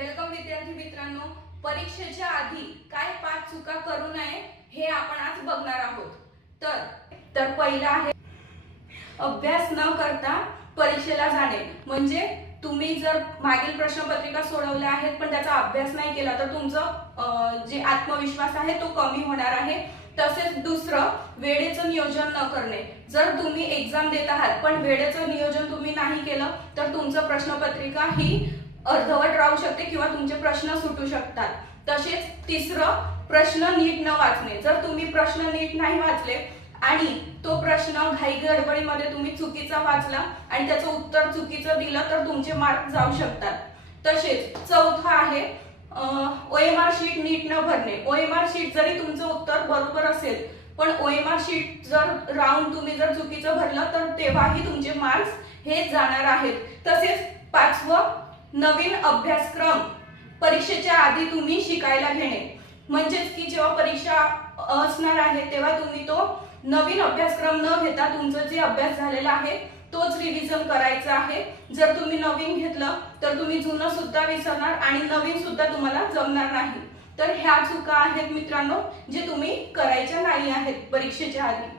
Welcome विद्यार्थी मित्रांनो, परीक्षेच्या आधी काय 5 चुका करू नये हे आपण आज बघणार आहोत। तर पहिला आहे अभ्यास न करता परीक्षेला जाणे। म्हणजे तुम्ही जर मागील प्रश्नपत्रिका सोडवल्या आहेत पण त्याचा अभ्यास नाही केला तर तुमचा जे आत्मविश्वास आहे तो कमी होणार आहे। तसेच दुसरं, वेळेचं नियोजन न करणे। जर तुम्ही एग्जाम देत आहात पण वेळेचं नियोजन तुम्ही नाही केलं तर तुमचं प्रश्नपत्रिका ही अर्धवट राहू शकते किंवा तुमचे प्रश्न सुटू शकतात। तसेच तिसरं, प्रश्न नीट न वाचणे। जर तुम्ही प्रश्न नीट नाही वाचले आणि तो प्रश्न घाई गडबडीमध्ये तुम्ही चुकीचा वाचला आणि त्याचं उत्तर चुकीचं दिलं तर तुमचे मार्क जाऊ शकतात। तसेच चौथं आहे OMR शीट नीट न भरणे। OMR शीट जरी तुमचं उत्तर बरोबर असेल पण OMR शीट जर राऊंड तुम्ही जर चुकीचं भरलं तर तेव्हाही तुमचे मार्क्स हे जाणार आहेत। तसेच पाचवं, नवीन अभ्यासक्रम परीक्षेच्या आधी तुम्ही शिकायला घेणे। म्हणजेच की जेव्हा परीक्षा असणार आहे तेव्हा तुम्ही तो नवीन अभ्यासक्रम न घेता तुमचा जे अभ्यास झालेला आहे तोच रिव्हिजन करायचा आहे। जर तुम्ही नवीन घेतलं तर तुम्ही जुनं सुद्धा विसरणार आणि नवीन सुद्धा तुम्हाला जमणार नाही। तर ह्या चुका आहेत मित्रांनो जे तुम्ही करायच्या नाही आहेत परीक्षेच्या आधी।